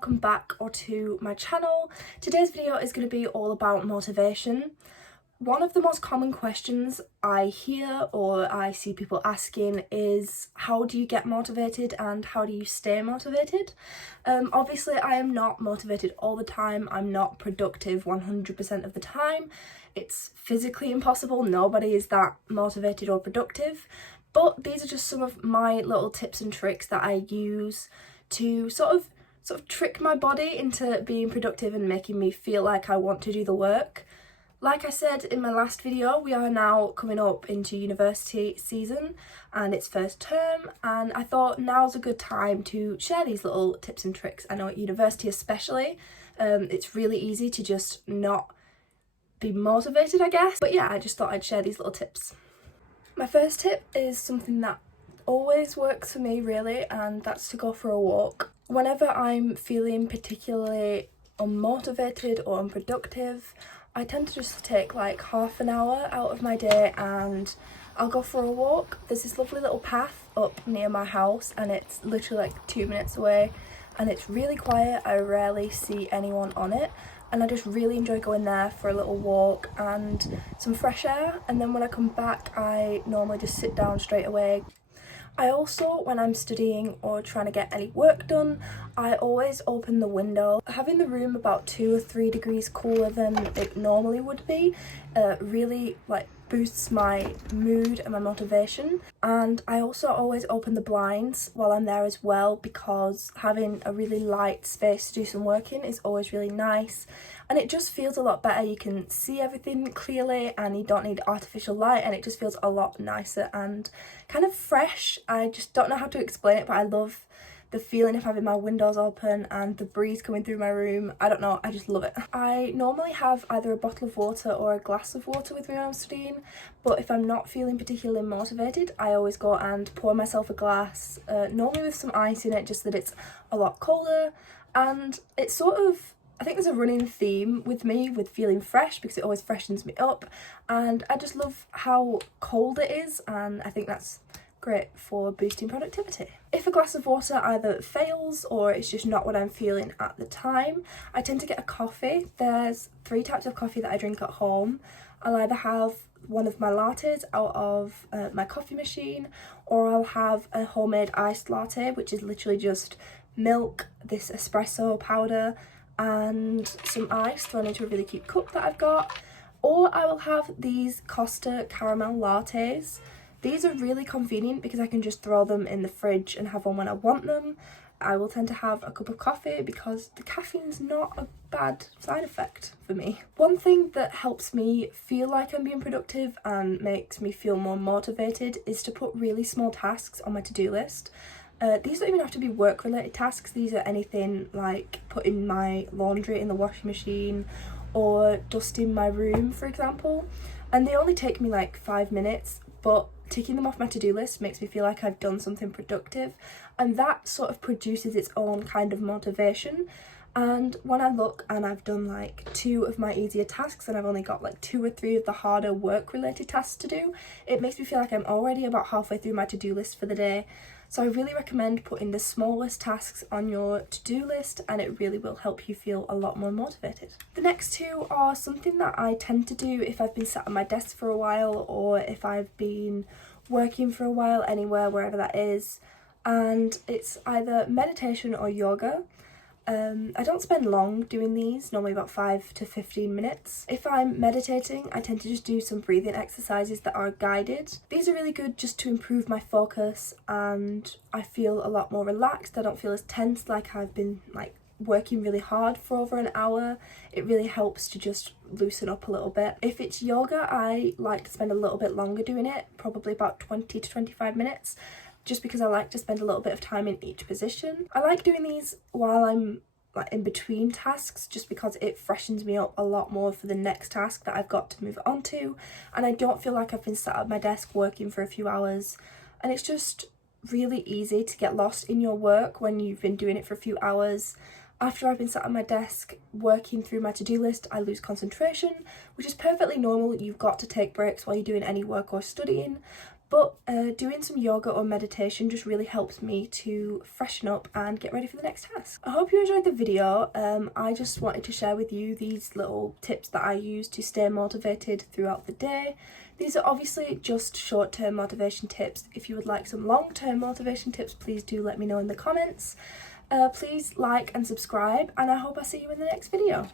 welcome back to my channel. Today's video is going to be all about motivation. One of the most common questions I hear or I see people asking is, how do you get motivated and how do you stay motivated? Obviously I am not motivated all the time. I'm not productive 100% of the time. It's physically impossible. Nobody is that motivated or productive. But these are just some of my little tips and tricks that I use to sort of trick my body into being productive and making me feel like I want to do the work. Like I said in my last video, we are now coming up into university season and it's first term, and I thought now's a good time to share these little tips and tricks. I know at university especially, it's really easy to just not be motivated, I guess. But yeah, I just thought I'd share these little tips. My first tip is something that always works for me really, and that's to go for a walk. Whenever I'm feeling particularly unmotivated or unproductive, I tend to just take like half an hour out of my day and I'll go for a walk. There's this lovely little path up near my house and it's literally like 2 minutes away and it's really quiet. I rarely see anyone on it and I just really enjoy going there for a little walk and some fresh air, and then when I come back I normally just sit down straight away. I also, when I'm studying or trying to get any work done, I always open the window. Having the room about 2 or 3 degrees cooler than it normally would be really boosts my mood and my motivation. And I also always open the blinds while I'm there as well, because having a really light space to do some work in is always really nice, and it just feels a lot better. You can see everything clearly and you don't need artificial light, and it just feels a lot nicer and kind of fresh. I just don't know how to explain it, but I love the feeling of having my windows open and the breeze coming through my room. I don't know, I just love it. I normally have either a bottle of water or a glass of water with me when I'm studying, but if I'm not feeling particularly motivated, I always go and pour myself a glass, normally with some ice in it, just that it's a lot colder. And it's sort of, I think there's a running theme with me with feeling fresh because it always freshens me up, and I just love how cold it is, and I think that's great for boosting productivity. If a glass of water either fails or it's just not what I'm feeling at the time, I tend to get a coffee. There's 3 types of coffee that I drink at home. I'll either have one of my lattes out of my coffee machine, or I'll have a homemade iced latte, which is literally just milk, this espresso powder and some ice thrown into a really cute cup that I've got. Or I will have these Costa caramel lattes. These are really convenient because I can just throw them in the fridge and have one when I want them. I will tend to have a cup of coffee because the caffeine's not a bad side effect for me. One thing that helps me feel like I'm being productive and makes me feel more motivated is to put really small tasks on my to-do list. These don't even have to be work-related tasks. These are anything like putting my laundry in the washing machine or dusting my room, for example. And they only take me like 5 minutes, but ticking them off my to-do list makes me feel like I've done something productive, and that sort of produces its own kind of motivation. And when I look and I've done like 2 of my easier tasks and I've only got like 2 or 3 of the harder work-related tasks to do, it makes me feel like I'm already about halfway through my to-do list for the day. So I really recommend putting the smallest tasks on your to-do list, and it really will help you feel a lot more motivated. The next 2 are something that I tend to do if I've been sat at my desk for a while, or if I've been working for a while anywhere, wherever that is, and it's either meditation or yoga. I don't spend long doing these, normally about 5 to 15 minutes. If I'm meditating, I tend to just do some breathing exercises that are guided. These are really good just to improve my focus, and I feel a lot more relaxed. I don't feel as tense like I've been working really hard for over an hour. It really helps to just loosen up a little bit. If it's yoga, I like to spend a little bit longer doing it, probably about 20 to 25 minutes. Just because I like to spend a little bit of time in each position. I like doing these while I'm in between tasks, just because it freshens me up a lot more for the next task that I've got to move on to, and I don't feel like I've been sat at my desk working for a few hours. And it's just really easy to get lost in your work when you've been doing it for a few hours, After I've been sat at my desk working through my to-do list, I lose concentration, which is perfectly normal. You've got to take breaks while you're doing any work or studying, but doing some yoga or meditation just really helps me to freshen up and get ready for the next task. I hope you enjoyed the video. I just wanted to share with you these little tips that I use to stay motivated throughout the day. These are obviously just short-term motivation tips. If you would like some long-term motivation tips, please do let me know in the comments. Please like and subscribe, and I hope I see you in the next video.